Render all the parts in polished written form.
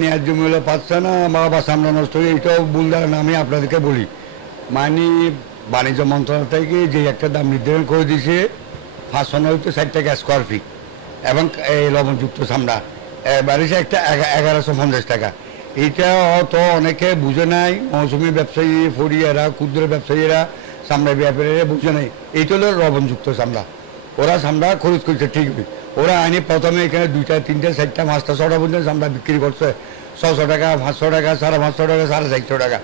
ন্যায্য মূল্য পাচ্ছে না বা সামনে নষ্ট হয়ে এটাও বুলদার নামে আপনাদেরকে বলি মানে বাণিজ্য মন্ত্রণালয় থেকে যে একটা দাম নির্ধারণ করে দিয়েছে 560 টাকা স্কোয়ার ফিট এবং এই লবণযুক্ত চামড়া বাড়িছে একটা 1150 টাকা। এটা তো অনেকে বুঝে নাই, মৌসুমি ব্যবসায়ী ফরিয়ারা ক্ষুদ্র ব্যবসায়ীরা চামড়া ব্যাপারীরা বুঝে নাই। এইটা হলো লবণযুক্ত চামড়া, ওরা চামড়া খরচ করছে ঠিকই। ওরা আইনি প্রথমে এখানে 2টা 3টা 4টা 5টা 6টা পর্যন্ত চামড়া বিক্রি করছে 600 টাকা 500 টাকা 550 টাকা 450 টাকা।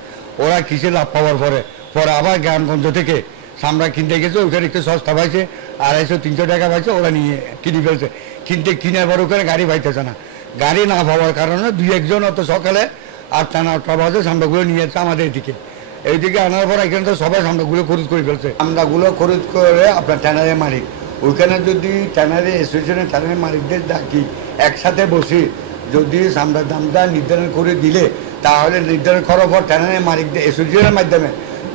ওরা কিসে লাভ পাওয়ার পরে পরে আবার গ্রামগঞ্জ থেকে চামড়া কিনতে গেছে, ওখানে একটু সস্তা পাইছে 250-300 টাকা পাইছে, ওরা নিয়ে কিনে ফেলছে। কিনার পর ওখানে গাড়ি পাইতেছে না। গাড়ি না পাওয়ার কারণে 2-1জন অত সকালে 8টা-9টা বাজে চামড়াগুলো নিয়ে যাচ্ছে আমাদের এদিকে। এইদিকে আনার পর এখানে তো সবাই চামড়াগুলো খরচ করে ফেলছে। চামড়াগুলো খরচ করে আপনার ট্যানারে মালিক, ওইখানে যদি ট্যানারি অ্যাসোসিয়েশনের ট্যানারি মালিকদের ডাকি একসাথে বসে যদি চামড়ার দামটা নির্ধারণ করে দিলে, তাহলে নির্ধারণ করার পর ট্যানারি মালিকদের অ্যাসোসিয়েশনের মাধ্যমে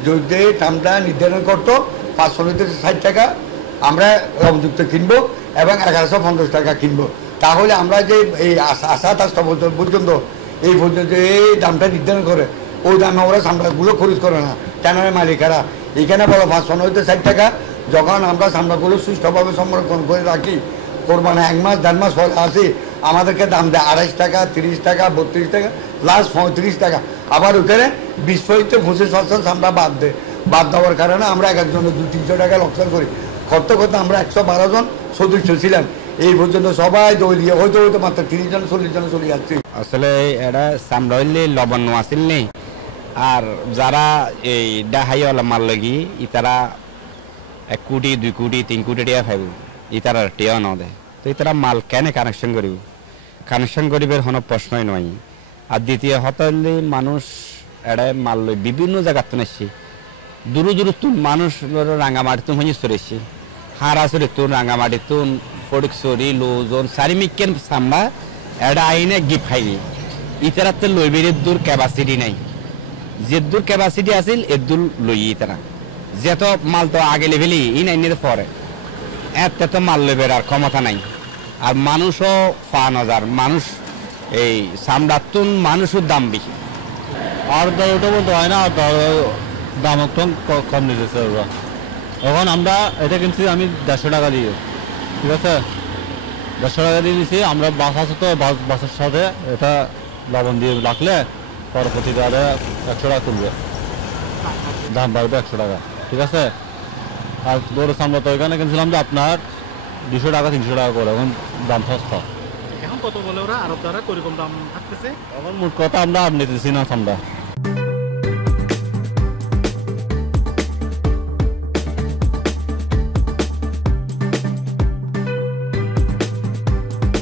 যদি দামটা নির্ধারণ করতো 560 টাকা আমরা লবণযুক্ত কিনবো এবং 1150 টাকা কিনবো, তাহলে আমরা যে এই আশা পর্যন্ত এই পর্যন্ত এই দামটা নির্ধারণ করে ওই দামে ওরা চামড়াগুলো খরচ করে না। ট্যানারি মালিকেরা এখানে বলো 560 টাকা, যখন আমরা চামড়াগুলো সুষ্ঠুভাবে সংরক্ষণ করে রাখি কোরবানি 1 মাস 1.5 মাস পরে আসি আমাদেরকে দাম দেয় 28 টাকা 30 টাকা 32 টাকা লাস্ট 35 টাকা। আবার ওখানে 20-25% চামড়া বাদ দেওয়ার কারণে আমরা এক একজনের 200-300 টাকা লোকসান করি। করতে করতে আমরা 112 জন সদস্য ছিলাম, এই পর্যন্ত সবাই দলীয় হয়তো মাত্র 30 জন 40 জন চলে যাচ্ছে। আসলে এটা চামড়া হইলে লবণ আসিল নেই, আর যারা এই ডাহাইওয়ালা মাল লাগি ইতারা 1 কোটি 2 কোটি 3 কোটি টাকা পাইব, ইতারা টেয়া ন দেয়। তো ইতারা মাল কেন কানেকশন করিব? কানেকশন করিবার কোনো প্রশ্নই নয়। আর দ্বিতীয় হতলে মানুষ এটা মাল লই বিভিন্ন জায়গার তো আসছে, দূর দূর তুন মানুষ রাঙামাটি তুন হয়ে চলেছে, হারাচুরি তুন রাঙামাটি তুন ফটিকছড়ি লোজন চারিমিকেন চামড়া এটা আইনে গিফট খাইনি। ইতারা তো লইবের দূর ক্যাপাসিটি নাই, যে দূর ক্যাপাসিটি আছিল এর দূর লই ইতারা যেত মাল তো আগে লেভেলি ই নাই নিতে পরে এত তো মাল লইবের আর ক্ষমতা নাই। আর মানুষও 5,000 মানুষ এই চামড়ার তুন মানুষের দাম বেশি। আর ওটা বলতে হয় না, দাম একটু কম নিতেছে ওরা। এখন আমরা এটা কিনছি আমি 150 টাকা দিয়ে, ঠিক আছে 150 টাকা দিয়ে নিছি। আমরা বাস আছে তো বাসের সাথে এটা লবণ দিয়ে রাখলে পরবর্তী দাঁড়ে 100 টাকা তুলবে, দাম বাড়বে 100 টাকা, ঠিক আছে। আর বড় চামড়া তো এখানে কিনছিলাম যে আপনার 200 টাকা 300 টাকা করে, এখন দাম সস্তা। এখন কত বলে ওরা আরব দ্বারা কিরকম দাম থাকতেছে? এখন মোট কথা আমরা আর নিতেছি না চামড়া।